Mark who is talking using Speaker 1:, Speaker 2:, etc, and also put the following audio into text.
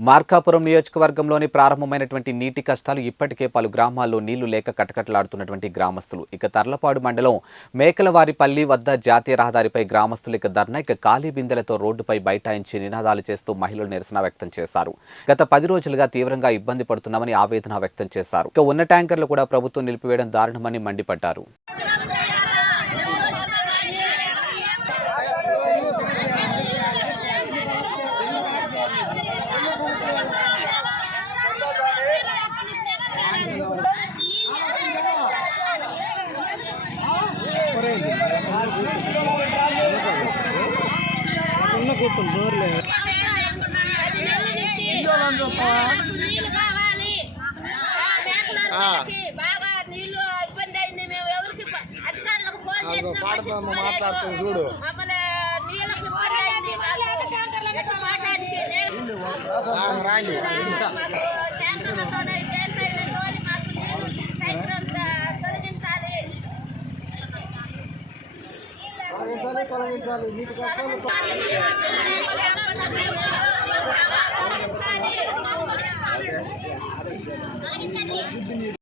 Speaker 1: మార్కాపురం నియోజకవర్గంలోని ప్రారంభమైనటువంటి నీటి కష్టాలు ఇప్పటికే పలు గ్రామాల్లో నీళ్ళు లేక కటకటలాడుతున్నటువంటి గ్రామస్తులు. ఇక తర్లపాడు మండలం మేకలవారిపల్లి వద్ద జాతీయ రహదారిపై గ్రామస్తులు ఇక ధర్నా ఇక ఖాళీ బిందెలతో రోడ్డుపై బైఠాయించి నినాదాలు చేస్తూ మహిళలు నిరసన వ్యక్తం చేశారు. గత పది రోజులుగా తీవ్రంగా ఇబ్బంది పడుతున్నామని ఆవేదన వ్యక్తం చేశారు. ఇక ఉన్న ట్యాంకర్లు కూడా ప్రభుత్వం నిలిపివేయడం దారుణమని మండిపడ్డారు.
Speaker 2: అధికారులకు ఫోన్ చేసినా పట్టించుకోలేదు.
Speaker 3: చూడు.
Speaker 2: మమ్మల్ని వెంటనే తొలగించాలి
Speaker 3: నీటి కష్టాలు